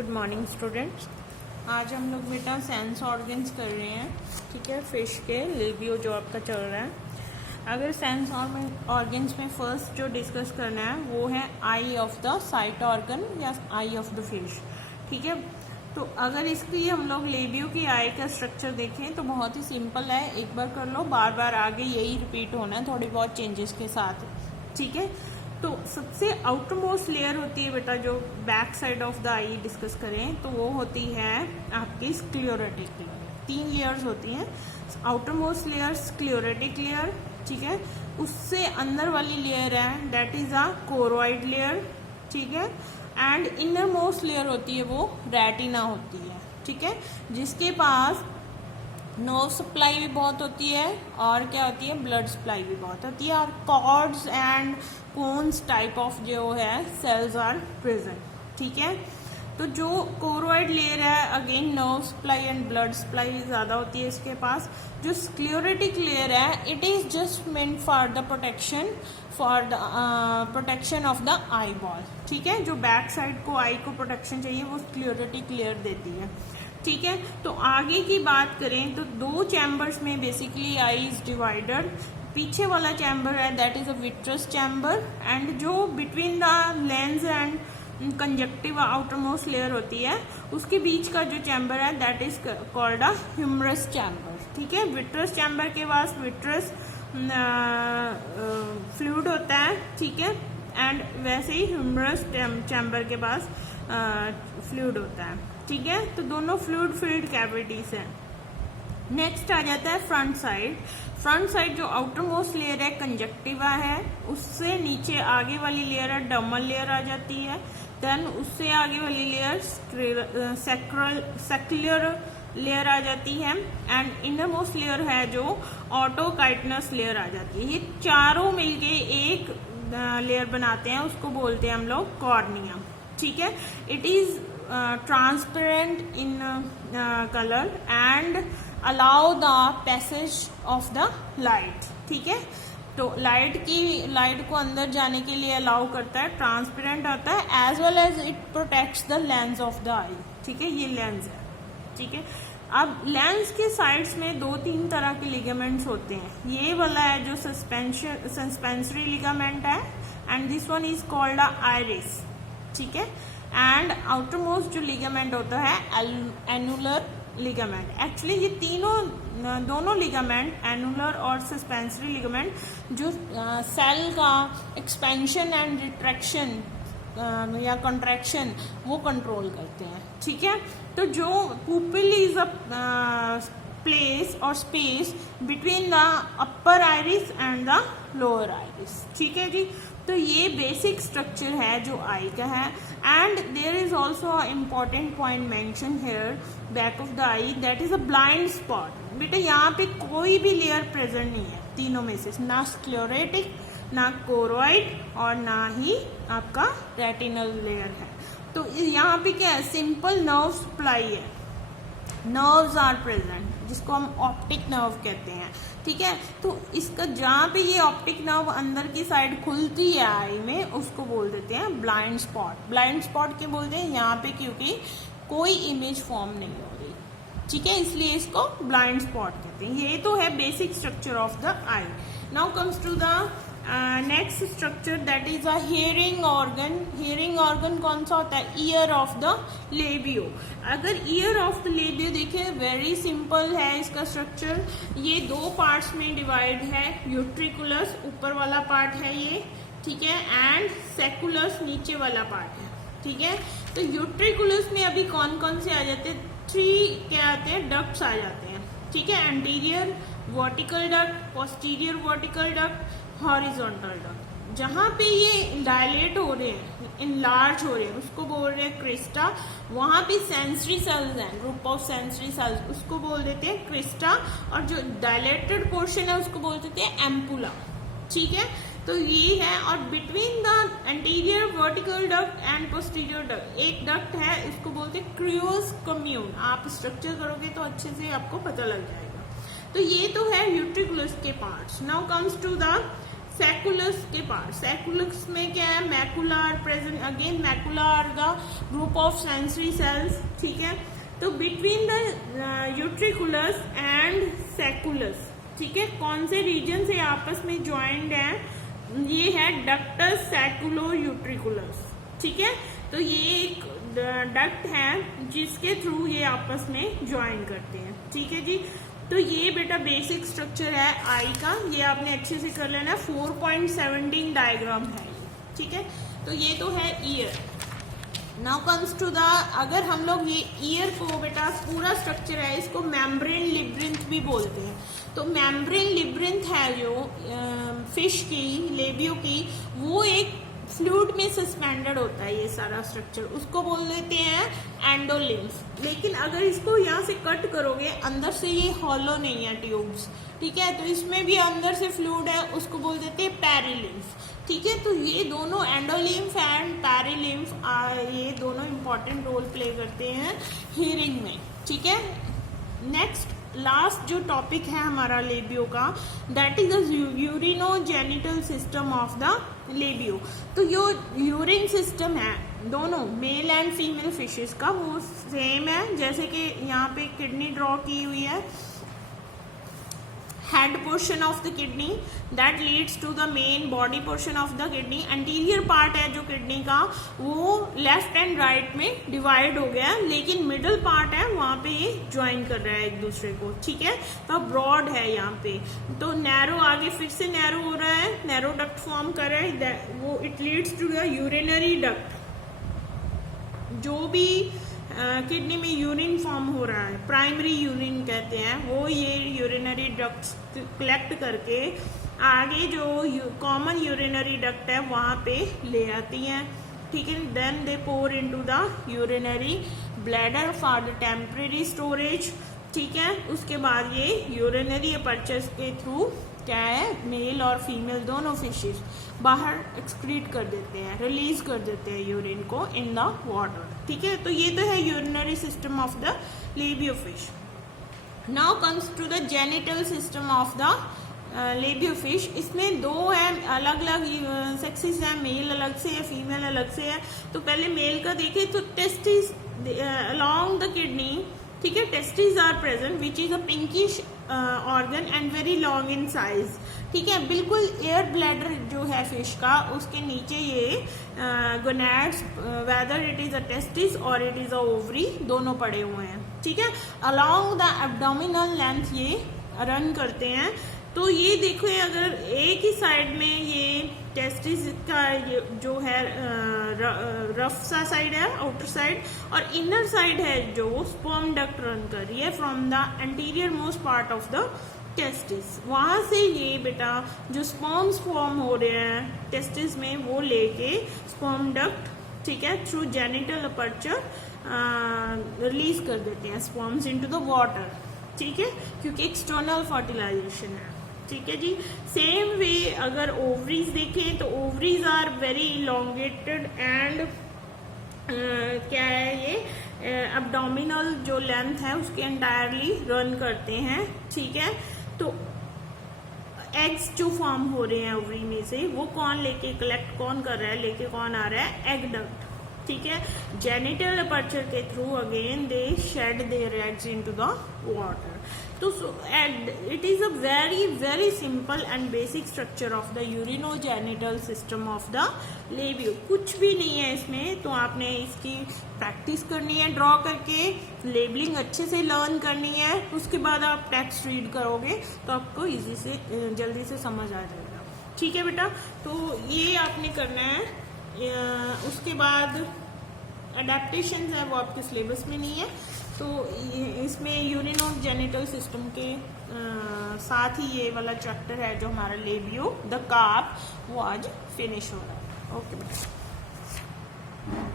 Good morning students. आज हम लोग बेटा सेंस ऑर्गन्स कर रहे हैं, ठीक है। फिश के लेबियो जो आपका चल रहा है। अगर सेंस ऑर्गन्स में फर्स्ट जो डिस्कस करना है वो है आई ऑफ द साइट ऑर्गन या आई ऑफ द फिश, ठीक है। तो अगर इसकी हम लोग लेबियो की आई का स्ट्रक्चर देखें तो बहुत ही सिंपल है, एक बार कर लो, बार बार आगे यही रिपीट होना है थोड़ी बहुत चेंजेस के साथ, ठीक है। तो सबसे आउटर मोस्ट लेयर होती है बेटा, जो back side of the I discuss करें तो वो होती है आपकी स्क्लेरोटिक लेयर। 3 लेयर्स होती हैं, outer most layer sclerotic layer, ठीक है। उससे अंदर वाली लेयर है that is a choroid layer, ठीक है। एंड इनर मोस्ट लेयर होती है वो रेटिना होती है, ठीक है, जिसके पास नर्व सप्लाई भी बहुत होती है और क्या होती है, ब्लड सप्लाई भी बहुत होती है, और cords and cones type of जो है सेल्स आर प्रेजेंट, ठीक है। तो जो कोरोइड लेयर है again nerve supply and blood supply ज़्यादा होती है इसके पास। जो स्क्लेरोटिक लेयर है it is just meant for the protection of the eye ball, ठीक है। जो बैक साइड को आई को प्रोटेक्शन चाहिए वो स्क्लेरोटिक लेयर देती है, ठीक है। तो आगे की बात करें तो 2 चैम्बर्स में बेसिकली आई इज डिवाइडेड। पीछे वाला चैम्बर है that is a vitreous chamber, and जो between the lens and conjunctive outermost layer होती है उसके बीच का जो चैम्बर है that is called a humorous chamber, ठीक है। विट्रस चैम्बर के पास विट्रस फ्लूइड होता है, ठीक है, एंड वैसे ही ह्यूमरस चैम्बर के पास फ्लूइड होता है, ठीक है। तो दोनों फ्लूइड फिल्ड कैविटीज हैं। नेक्स्ट आ जाता है फ्रंट साइड। फ्रंट साइड जो आउटर मोस्ट लेयर है कंजक्टिवा है, उससे नीचे आगे वाली लेयर है डर्मल लेयर आ जाती है। देन उससे आगे वाली लेयर सेक्युलर लेयर आ जाती है, एंड इनर मोस्ट लेयर है जो ऑटोकाइटनस लेयर आ जाती है। ये चारों मिलके एक लेयर बनाते हैं, उसको बोलते हैं हम लोग कॉर्निया, ठीक है। It is transparent in colour and allow the passage of the light, ठीक है। तो लाइट को अंदर जाने के लिए अलाउ करता है, ट्रांसपेरेंट होता है, as well as it protects the lens of the eye, ठीक है। ये लेंस है, ठीक है। अब लेंस के साइड्स में 2-3 तरह के लिगामेंट्स होते हैं। ये वाला है जो सस्पेंसरी लिगामेंट है, and this one is called a iris, ठीक है। एंड आउटर मोस्ट जो लिगामेंट होता है एनुलर लिगामेंट। एक्चुअली ये दोनों लिगामेंट एनुलर और सस्पेंसरी लिगामेंट जो सेल का एक्सपेंशन एंड रिट्रैक्शन या कंट्रैक्शन वो कंट्रोल करते हैं, ठीक है। तो जो पुपिल इज अ प्लेस और space between the upper iris and the lower iris, ठीक है जी। तो ये बेसिक स्ट्रक्चर है जो आई का है, and there is also important point mention here back of the eye that is a blind spot. बेटा यहाँ पे कोई भी लेयर प्रेजेंट नहीं है तीनों में से, ना स्क्लेरोटिक, ना कोरोइड और ना ही आपका रेटिनल लेयर है। तो यहाँ पे क्या है, सिंपल नर्व सप्लाई है, नर्व्स आर प्रेजेंट जिसको हम ऑप्टिक नर्व कहते हैं, ठीक है। तो इसका जहाँ पे ये ऑप्टिक नर्व अंदर की साइड खुलती है आई में उसको बोल देते हैं ब्लाइंड स्पॉट। ब्लाइंड स्पॉट क्यों बोलते हैं, यहाँ पे क्योंकि कोई इमेज फॉर्म नहीं हो रही, ठीक है, इसलिए इसको ब्लाइंड स्पॉट कहते हैं। ये तो है basic structure of the eye. Now comes to the next structure that is a hearing organ. Hearing organ कौन सा होता है, ईयर ऑफ द लेबियो। अगर ईयर ऑफ द लेबियो देखें वेरी सिंपल है इसका स्ट्रक्चर। ये 2 पार्ट्स में डिवाइड है, यूट्रिकुलस ऊपर वाला पार्ट है ये, ठीक है, एंड सेकुलस नीचे वाला पार्ट है, ठीक है। तो यूट्रिकुलस में अभी कौन कौन से आ जाते हैं, 3 क्या आते हैं, डक्ट्स आ जाते हैं, ठीक है। Anterior vertical duct, posterior vertical duct, horizontal duct. जहाँ पे ये डायलेट हो रहे हैं, इनलार्ज हो रहे हैं, उसको बोल रहे हैं क्रिस्टा। वहाँ पे सेंसरी सेल्स हैं, ग्रुप ऑफ सेंसरी सेल्स, उसको बोल देते हैं क्रिस्टा, और जो डायलेटेड पोर्शन है उसको बोल देते हैं एम्पुला, ठीक है। तो ये है, और between the anterior vertical duct and posterior duct एक डक्ट है, इसको बोलते हैं क्रियोस कम्यून। आप स्ट्रक्चर करोगे तो अच्छे से आपको पता लग जाएगा। तो ये तो है यूट्रिकुलस के parts. Now comes to the sacculus के पास, सैकुलस में क्या है, macula are present, again macula are the group of sensory cells, ठीक है। तो between the utriculus and sacculus, ठीक है, कौन से रीजन से आपस में ज्वाइंट है, ये है डक्टस सैकुलो यूट्रिकुलस, ठीक है। तो ये एक डक्ट है जिसके थ्रू ये आपस में ज्वाइन करते हैं, ठीक है जी। तो ये बेटा बेसिक स्ट्रक्चर है आई का, ये आपने अच्छे से कर लेना। 4.17 डायग्राम है ये, ठीक है। तो ये तो है ear. Now comes to the, अगर हम लोग ये ईयर को बेटा पूरा स्ट्रक्चर है, इसको मेम्ब्रेन लिब्रिंथ भी बोलते हैं। तो मेम्ब्रेन लिब्रिंथ है जो फिश की, लेबियो की, वो एक फ्लूइड में सस्पेंडेड होता है ये सारा स्ट्रक्चर, उसको बोल देते हैं एंडोलिम्फ। लेकिन अगर इसको यहाँ से कट करोगे, अंदर से ये हॉलो नहीं है ट्यूब्स, ठीक है, तो इसमें भी अंदर से फ्लूइड है, उसको बोल देते हैं पेरिलिम्फ, ठीक है। तो ये दोनों एंडोलिम्फ एंड पेरिलिम्फ ये दोनों इंपॉर्टेंट रोल प्ले करते हैं हियरिंग में, ठीक है। नेक्स्ट लास्ट जो टॉपिक है हमारा लेबियो का, that is the urinogenital system of the labio. तो जो यूरिन सिस्टम है दोनों मेल एंड फीमेल फिशेस का, वो सेम है, जैसे कि यहाँ पे किडनी ड्रॉ की हुई है। Head portion of the kidney that leads to the main body portion of the kidney. Anterior part है जो किडनी का, वो लेफ्ट एंड राइट में डिवाइड हो गया, लेकिन मिडल पार्ट है वहां पे ये ज्वाइन कर रहा है एक दूसरे को, ठीक है। तो ब्रॉड है यहाँ पे, तो नैरो आगे फिर से नैरो हो रहा है, नैरो डक्ट फॉर्म कर रहा है, वो it leads to the urinary duct. जो भी किडनी में यूरिन फॉर्म हो रहा है, प्राइमरी यूरिन कहते हैं, वो ये यूरिनरी डक्ट्स कलेक्ट करके आगे जो कॉमन यूरिनरी डक्ट है वहाँ पे ले आती हैं, ठीक है। Then they pour into the urinary bladder for the temporary storage, ठीक है। उसके बाद ये यूरिनरी अपर्चर्स के थ्रू क्या है, मेल और फीमेल दोनों फिशेस बाहर एक्सक्रीट कर देते हैं, रिलीज कर देते हैं यूरिन को इन द वाटर, ठीक है। तो ये तो है urinary system of the labeo fish. Now comes to the genital system of the labeo fish. इसमें दो है, अलग अलग सेक्सेस है, मेल अलग से है, फीमेल अलग से है। तो पहले मेल का देखें तो टेस्टिस अलोंग द किडनी, ठीक है, testis are present which is a pinkish organ and very long in size, ठीक है। बिल्कुल एयर ब्लैडर जो है फिश का, उसके नीचे ये gonads, whether it is a testis और इट इज अ ओवरी, दोनों पड़े हुए हैं, ठीक है। अलोंग द एब्डोमिनल लेंथ ये रन करते हैं। तो ये देखो, अगर एक ही साइड में ये टेस्टिस का ये जो है रफ सा साइड है, आउटर साइड, और इनर साइड है जो स्पर्म डक्ट रन कर रही है from the anterior most part of the testis. वहां से ये बेटा जो स्पर्म्स फॉर्म हो रहे हैं टेस्टिस में, वो लेके स्पर्म डक्ट, ठीक है, थ्रू जेनिटल अपर्चर रिलीज कर देते हैं स्पर्म्स इनटू द वाटर, ठीक है, क्योंकि एक्सटर्नल फर्टिलाइजेशन है, ठीक है जी। सेम वे अगर ओवरीज देखें तो ovaries are very elongated and क्या है ये एब्डोमिनल जो लेंथ है उसके एंटायरली रन करते हैं, ठीक है। तो एग्स जो फॉर्म हो रहे हैं ओवरी में से, वो कौन लेके कलेक्ट कौन कर रहा है, लेके कौन आ रहा है, एग डक्ट, ठीक है। जेनिटल अपर्चर के through again they shed their eggs into the water. तो it is a very very simple and basic structure of the urinogenital system of the Labeo. कुछ भी नहीं है इसमें, तो आपने इसकी प्रैक्टिस करनी है ड्रॉ करके, लेबलिंग अच्छे से लर्न करनी है, उसके बाद आप टेक्स्ट रीड करोगे तो आपको इजी से जल्दी से समझ आ जाएगा, ठीक है बेटा। तो ये आपने करना है। उसके बाद अडेप्टेशन है वो आपके सिलेबस में नहीं है, तो इसमें यूरिनोजेनिटल सिस्टम के साथ ही ये वाला चैप्टर है जो हमारा लेबियो द कार्प, वो आज फिनिश हो रहा है। ओके बेटा।